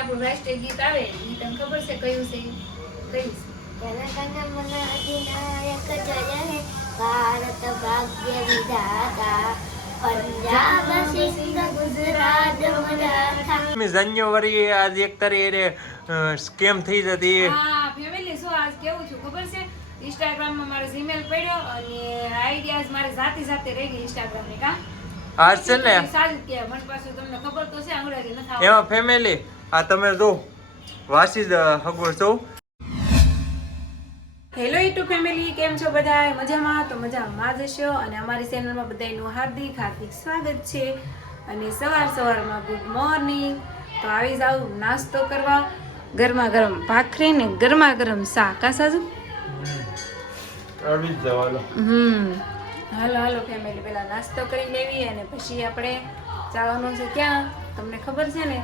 આપણું રાષ્ટ્રીય ગીત આવે એ તમને ખબર છે કયું છે? કયું છે? ભારત ભાગ્ય વિધાતા પંજાબ સિંધ ગુજરાત મરાઠા. જાન્યુઆરી આજ એક તારી સ્કેમ થઈ જતી? હા ફેમિલી શું આજ કેવું છું ખબર છે? ઇન્સ્ટાગ્રામમાં મારો જીમેલ પડ્યો અને આઈડિયાઝ મારે જાતે જાતે રહી ગઈ ઇન્સ્ટાગ્રામની કા? છે ને? સારું કે મને પાછું તમને ખબર તો છે અંગ્રેજી નથી એમાં ફેમિલી આ તમે જો વાસી જ હગવડ છો. હેલો યુટ્યુબ ફેમિલી કેમ છો બધા મજામાં? તો મજામાં જ હશો અને અમારી ચેનલમાં બધાનું હાર્દિક હાર્દિક સ્વાગત છે. અને સવાર સવારમાં ગુડ મોર્નિંગ તો આવી જાવ નાસ્તો કરવા. ગરમા ગરમ ભાખરી ને ગરમા ગરમ શાક. આ સાજુ? આવી જ જવાનો. હમ હાલો હાલો ફેમિલી પેલા નાસ્તો કરી લેવી અને પછી આપણે જવાનું છે ક્યાં? તમને ખબર છે ને?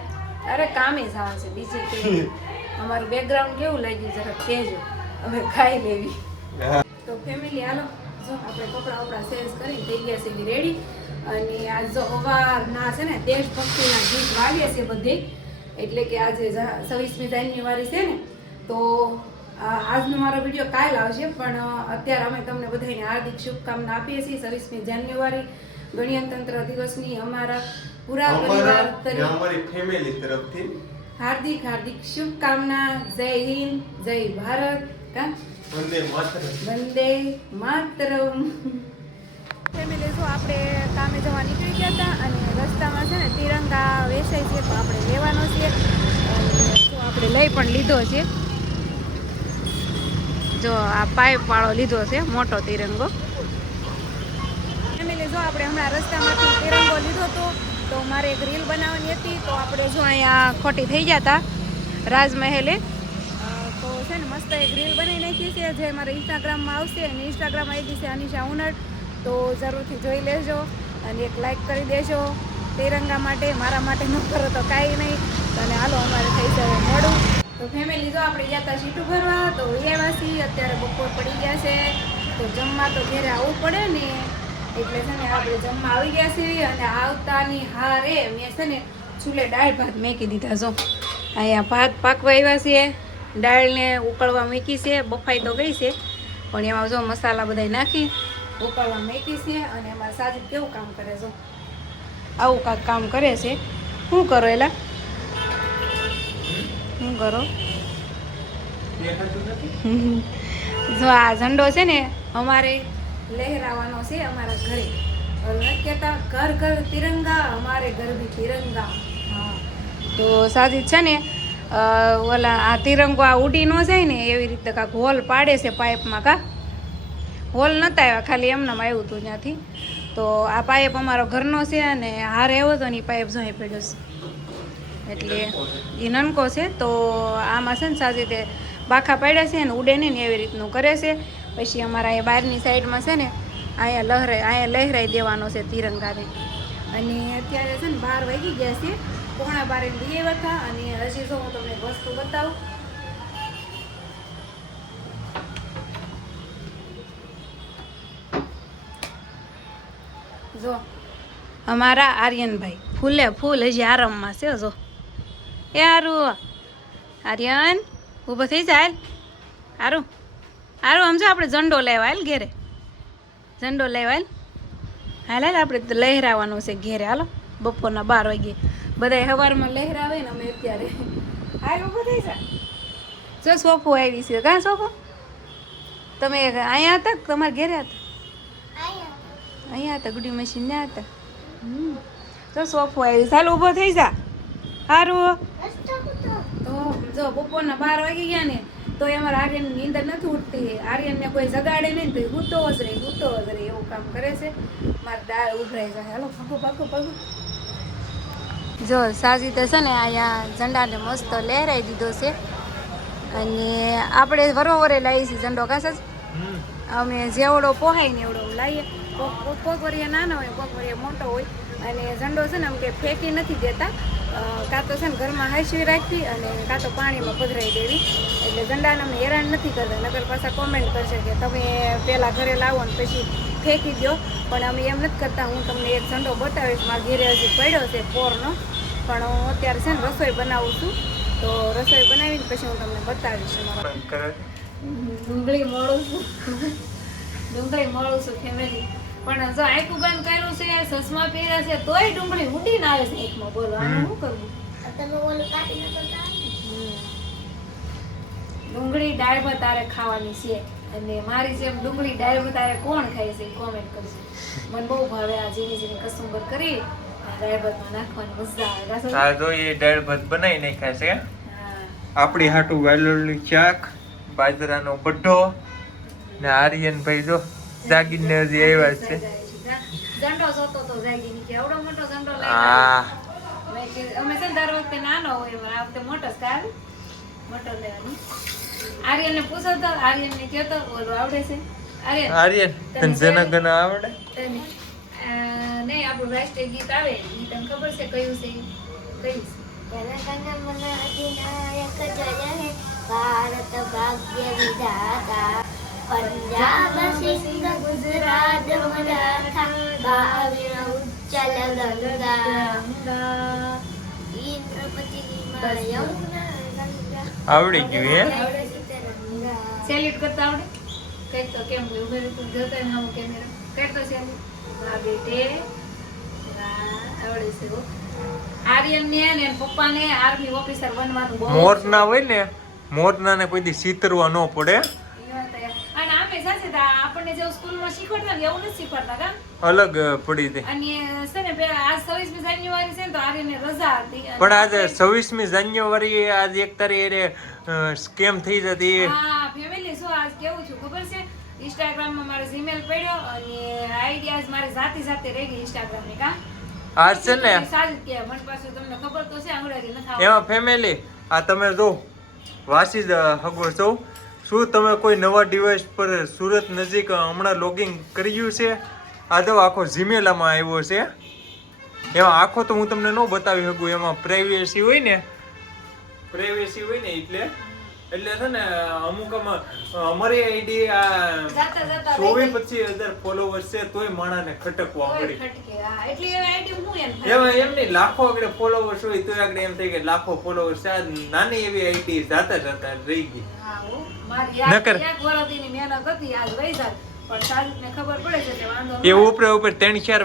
અરે કામે જવાનું છે. બીજી કે અમારું બેકગ્રાઉન્ડ કેવું લાગ્યું? જરા કહેજો. અમે ખાઈ લેવી. તો ફેમિલી હાલો. જો આપણે કપડાં વપડા સેલ્સ કરી થઈ ગયા છે રેડી અને આજ જો સવારના છે ને દેશભક્તિના ગીત વાગ્યા છે બધે. એટલે કે આજે છવ્વીસમી જાન્યુઆરી છે ને તો આજનો મારો વીડિયો કાલ આવશે. પણ અત્યારે અમે તમને બધાને હાર્દિક શુભકામના આપીએ છીએ. છવ્વીસમી જાન્યુઆરી ગણતંત્ર દિવસની અમારા પૂરા પરિવાર તરીકે અમારી ફેમિલી તરફથી હાર્દિક હાર્દિક શુભકામના જય હિન્દ જય ભારત કા? વંદે માતરમ. વંદે માતરમ. ફેમિલી જો આપણે કામે જવા નીકળી ગયા હતા અને રસ્તામાં છે ને તિરંગા વેચાય છે તો આપણે લેવાનો છે. તો આપણે લઈ પણ લીધો છે. જો આ પાઇપ વાળો લીધો છે મોટો તિરંગો. ફેમિલી જો આપણે હમણાં રસ્તામાંથી તિરંગો લીધો હતો તો મારે એક રીલ બનાવવાની હતી, તો આપણે જો અહીંયા ખોટી થઈ ગયા હતા રાજમહેલે તો છે ને મસ્ત એક રીલ બનાવી નાખી છે, જે મારા ઇન્સ્ટાગ્રામમાં આવશે અને ઇન્સ્ટાગ્રામ આવી છે અનિશા ઉનટ. તો જરૂરથી જોઈ લેજો અને એક લાઈક કરી દેજો. તિરંગા માટે, મારા માટે ન કરો તો કાંઈ નહીં. અને હાલો, અમારે થઈ જાય મોડું. તો ફેમિલી જો આપણે ગયા હતા સીટું ભરવા, તો વાસી અત્યારે બપોર પડી ગયા છે. તો જમવા તો ઘેરે આવવું પડે ને. એટલે છે ને આપણે જમવા આવી ગયા છીએ અને આવતાની હારે મેં છે ને ચૂલે દાળ ભાત મેકી દીધા. જો અહીંયા ભાત પાકવા આવ્યા છીએ. દાળને ઉકળવા મૂકી છે. બફાઈ તો ગઈ છે પણ એમાં જો મસાલા બધા નાખી ઉકળવા મૂકી છે અને એમાં સાજુ કેવું કામ કરે જો આવું કાંક કામ કરે છે. શું કરો એલા? શું કરો? જો આ ઝંડો છે ને અમારે લહેરાવાનો છે અમારા ઘરે. હવે ઘર ઘર તિરંગા, અમારે ઘર બી તિરંગા. તો સાજી છે ને ઓલા આ તિરંગો આ ઉડી ન જાય ને, એવી રીતે કાંક હોલ પાડે છે પાઇપમાં કા. હોલ નતા આવ્યા, ખાલી એમનામ આવ્યું હતું ત્યાંથી. તો આ પાઇપ અમારો ઘરનો છે અને હાર આવ્યો હતો ને એ પાઇપ જોઈ પડ્યો છે. એટલે એ નનકો છે. તો આમાં છે ને સાજી તે બાખા પાડ્યા છે ને ઉડે ને એવી રીતનું કરે છે. પછી અમારા એ બહારની સાઈડમાં છે ને, અહીંયા લહેરાય અહીંયા લહેરાઈ દેવાનો છે તિરંગાને. અને અત્યારે છે ને બાર વાગી ગયા છે. પોણા બારે આવ્યા હતા અને હજી જો હું તમને વસ્તુ બતાવું. જો, અમારા આર્યનભાઈ, ફૂલે ફૂલ હજી આરામમાં છે, જો. એ સારું આર્યન, ઊભો થઈ જાય હારું. હારું સમજો આપણે ઝંડો લેવા, હાલ ઘેરે. ઝંડો લેવા, હાલ. હાલ હાલ, આપણે લહેરાવાનું છે ઘેરે. હાલો, બપોરના બાર વાગે બધા સવારમાં લહેરાવે ને અમે અત્યારે. હાલ ઊભો થઈ જા. જો સોફો આવી છે. કાં સોફો? તમે અહીંયા હતા તમારા ઘેરે હતા? અહીંયા હતા, ગુડી મશીન ને હતા. તો સોફો આવી ચાલ ઊભો થઈ જા. સારું તો જો, બપોરના બાર વાગી ગયા ને. તો એ અમારા આર્યન નીંદર નથી ઉઠતી આર્યનને કોઈ જગાડે નહીં તો એ જ રહે હૂતો જ રહે એવું કામ કરે છે. મારે દાળ ઉભરાઈ જાય. હાલો પગું પગું પગું જો સાજીતે છે ને અહીંયા ઝંડાને મસ્ત લહેરાઈ દીધો છે. અને આપણે વરોવરે લાવીએ છીએ ઝંડો કાસ જ અમે જેવડો પોહાય ને એવડો લાવીએ. કોક કોક- વરિયા નાના હોય કોક વરિયા મોટો હોય અને ઝંડો છે ને આમ કે ફેંકી નથી દેતા. કાં તો છે ને ઘરમાં હાંસવી રાખવી અને કાં તો પાણીમાં પધરાઈ દેવી. એટલે ઝંડાને અમે હેરાન નથી કરતા. નગર પાછા કોમેન્ટ કરશે કે તમે પહેલાં ઘરે લાવો ને પછી ફેંકી દો પણ અમે એમ નથી કરતા. હું તમને એક ઝંડો બતાવીશ. મારા ઘેરે હજી પડ્યો છે પોરનો. પણ હું અત્યારે છે ને રસોઈ બનાવું છું. તો રસોઈ બનાવીને પછી હું તમને બતાવીશ ડુંગળી મોળું છું. ડુંગળી મોળું છું ફેમિલી પણ જો આખું બંધ કર્યું છે સસમા પહેર્યા છે તોય ડુંગળી ઉડીને આવે છે એકમાં બોલો આનું શું કરવું? તમે ઓલું કાપી નાખો તો ડુંગળી ભાત તારે ખાવાની છે. અને મારી જેમ ડુંગળી ભાત તારે કોણ ખાય છે કોમેન્ટ કરજો. મને બહુ ભાવે આ ઝીણી ઝીણી કસુંબર કરી આ દાળ ભાતમાં નાખવાની મજા આવે. કાં આ એ દાળ ભાત બનાવી નાખ્યા છે. આપણી હાટું વાલોળનું ચાક બાજરાનો બઢો ને આર્યનભાઈ જો જાગીને હજી આવ્યા છે. ઝંડો જોતો તો જાગી કે આવડો મોટો ઝંડો લઈને આ અમે છે દર વખતે નાનો હોય આ વખતે મોટો જ મોટો લેવાની. આર્યનને પૂછો તો આર્યનને કહો તો આવડે છે. આર્યન આર્યન તને જના આવડે? તને, નહીં આપણું રાષ્ટ્રીય ગીત આવે એ તને ખબર છે કયું છે? કયું છે? જનગણ મન અધિનાયક જય હે ભારત ભાગ્ય વિધાતા. પંજાબ સિંધ ગુજરાત મરાઠા ભાવિણ ઉચ્ચલ ગંગા ઇન્દ્રપતિ યમુના આવડી ગયું હે સેલ્યુટ કરતા આવડે? કઈ તો કેમ ગયું ઉભેલું તું જતો ને હું કેમેરા કઈ તો સેલ્યુટ બેટે વાહ આવડે છે આર્યન ને ને પપ્પા પપ્પાને આર્મી ઓફિસર બનવાનું બહુ મોરના હોય ને મોરના ને કોઈ દી સીતરવા ન પડે. આમે સાચે આપણને જેવું સ્કૂલમાં શીખવાડતા એવું નથી શીખવાડતા કા? અલગ પડી હતી. અને છે ને પેલા આજ છવ્વીસમી જાન્યુઆરી છે ને તો આર્યને રજા હતી. પણ આજે છવ્વીસમી જાન્યુઆરી આજ એક તારીખે સ્કેમ થઈ જતી? હા ફેમિલી શું આજ કેવું છું ખબર છે? ઇન્સ્ટાગ્રામમાં મારો જીમેલ પડ્યો અને આઈડિયાઝ મારે જાતે જાતે રહી ગઈ ઇન્સ્ટાગ્રામની કા? આજ છે ને? સારું કે મને પાછું તમને ખબર તો છે અંગ્રેજી નથી એમાં ફેમિલી આ તમે જો વાસી હગો છો. શું તમે કોઈ નવા ડિવાઇસ પર સુરત નજીક હમણાં લોગિંગ કર્યું છે? આ તો આખો જીમેલામાં આવ્યો છે. એમાં આખો તો હું તમને ન બતાવી શકું એમાં પ્રાઇવેસી હોય ને. પ્રાઇવેસી હોય ને એટલે? એટલે છે ને અમુક અમારી આઈડી આ જાતા જાતા ચોવીસ પચીસ હજાર ફોલોવર્સ છે તોય માણાને ખટકવા કોઈ મળી ખટકે હા. એટલી એવી આઈડી હું એમ એમાં એમ નહીં લાખો આગળ ફોલોવર્સ હોય તો આગળ એમ થાય કે લાખો ફોલોવર્સ છે. આ નાની એવી આઈડી જાતા જાતા રહી ગઈ. નકર. એ ઉપર ઉપર ત્રણ ચાર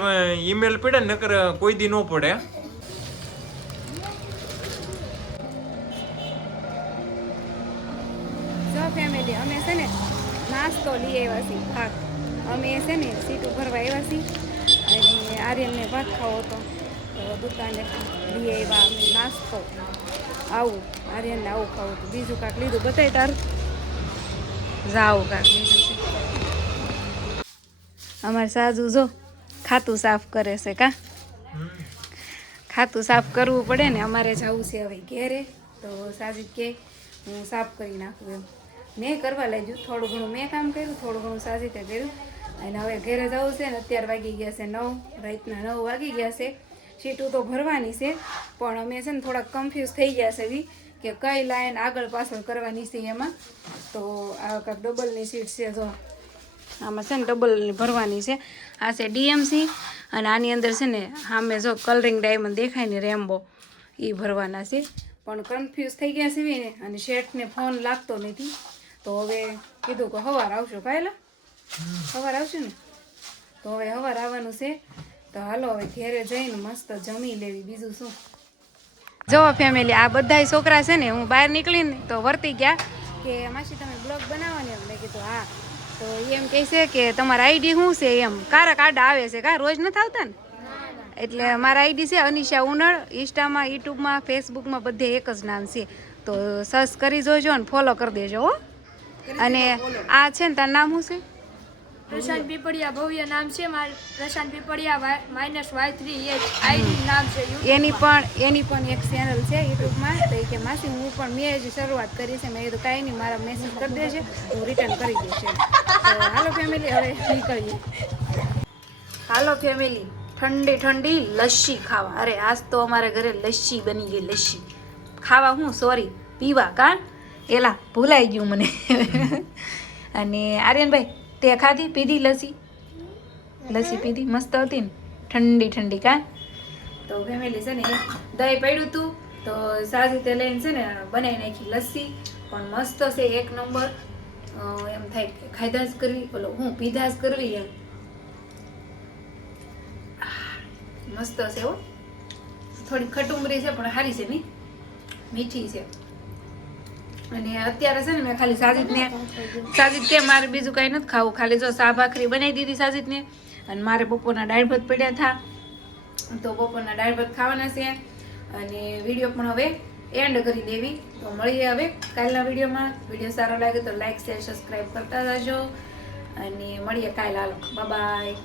ઈમેલ પડે ને નકર કોઈ દી ન પડે. જો ફેમિલી અમે છે ને નાસ્તો લઈ આવ્યા છીએ અમે છે ને સીટું ભરવા આવ્યા છીએ અને આર્યનને ભાત ખાવો હતો. તો દુકાને લઈ આવ્યા અમે નાસ્તો. આવું આર્યનને આવું ખાવું હતું. બીજું કાંક લીધું. બતાય તારું. જાવું કાંક અમારે સાજુ જો ખાતું સાફ કરે છે કા? ખાતું સાફ કરવું પડે ને અમારે જવું છે હવે ઘેરે. તો સાજી કે, હું સાફ કરી નાખું એમ. મેં કરવા લાગ્યું, થોડું ઘણું મેં કામ કર્યું, થોડું ઘણું સાજીદે કર્યું. અને હવે ઘરે જવું છે ને અત્યારે વાગી ગયા છે નવ, રાતના નવ વાગી ગયા છે. સીટું તો ભરવાની છે, પણ અમે છે ને થોડાક કન્ફ્યુઝ થઈ ગયા છે બી કે કઈ લાઈન આગળ પાછળ કરવાની છે એમાં? તો આ કાંઈક ડબલની સીટ છે જો. આમાં છે ને ડબલની ભરવાની છે. આ છે ડીએમસી અને આની અંદર છે ને સામે જો કલરિંગ ડાયમંડ દેખાય ને રેમ્બો એ ભરવાના છે. પણ કન્ફ્યુઝ થઈ ગયા છે ને અને શેઠને ફોન લાગતો નથી. તો હવે કીધું કે સવાર આવશો કાયલા સવાર આવશે ને? તો હવે સવાર આવવાનું છે. તો હાલો, હવે ઘેરે જઈને મસ્ત જમી લેવી. બીજું શું? જો ફેમિલી આ બધાય છોકરા છે ને હું બહાર નીકળીને તો વર્તી ગયા કે માસી તમે બ્લોગ બનાવવાની એમ મેં કીધું હા. તો એમ કહે છે કે તમારા આઈડી શું છે? એમ. કારા કાડા આવે છે કા? રોજ નથી આવતા ને? એટલે મારા આઈડી છે અનિશા ઉનળ ઇન્સ્ટામાં યુટ્યુબમાં ફેસબુકમાં બધે એક જ નામ છે. તો સર્ચ કરી જોજો ને ફોલો કરી દેજો હો. અને આ છે ને તારું નામ શું છે? પ્રશાંત પીપળિયા ભવ્ય નામ છે. Prashant Pipaliya minus Y three H ID નામ છે એની પણ એની પણ એક ચેનલ છે યુટ્યુબમાં તો કે, માસી, હું પણ મેં જ શરૂઆત કરી છે. મેં કીધું, કાંઈ નહીં, મારા મેસેજ કરી દેજે. હું રિટર્ન કરી દઈશ. હાલો ફેમિલી હવે નીકળીએ. હાલો ફેમિલી ઠંડી ઠંડી લસ્સી ખાવા. અરે, આજ તો અમારે ઘરે લસ્સી બની ગઈ, લસ્સી. ખાવા હું? સોરી પીવા? કાં? એલા, ભૂલાઈ ગયું મને. અને આર્યનભાઈ તે ખાધી? પીધી લસ્સી? લસ્સી પીધી? મસ્ત હતી ને? ઠંડી ઠંડી કા તો ફેમિલી છે ને દહીં પડ્યું હતું તો સાજી તે લઈને છે ને બનાવી નાખી લસ્સી. પણ મસ્ત છે, એક નંબર. એમ થાય ખાધા જ કરવી, ઓલો હું પીધા જ કરવી એમ. મસ્ત છે હો. થોડી ખટુમરી છે, પણ સારી છે નહીં મીઠી છે. અને અત્યારે છે ને મેં ખાલી સાજીતને સાજીદ કે મારે બીજું કાંઈ નથી ખાવું. ખાલી જો સા ભાખરી બનાવી દીધી સાજીતને અને મારે બપોરના દાળ ભાત પડ્યા હતા તો બપોરના દાળ ભાત ખાવાના છે અને વીડિયો પણ હવે એન્ડ કરી દેવી. તો મળીએ હવે કાલના વિડીયોમાં. વીડિયો સારો લાગે તો લાઇક શેર સબસ્ક્રાઈબ કરતા રહેજો અને મળીએ કાલ હાલો. બાય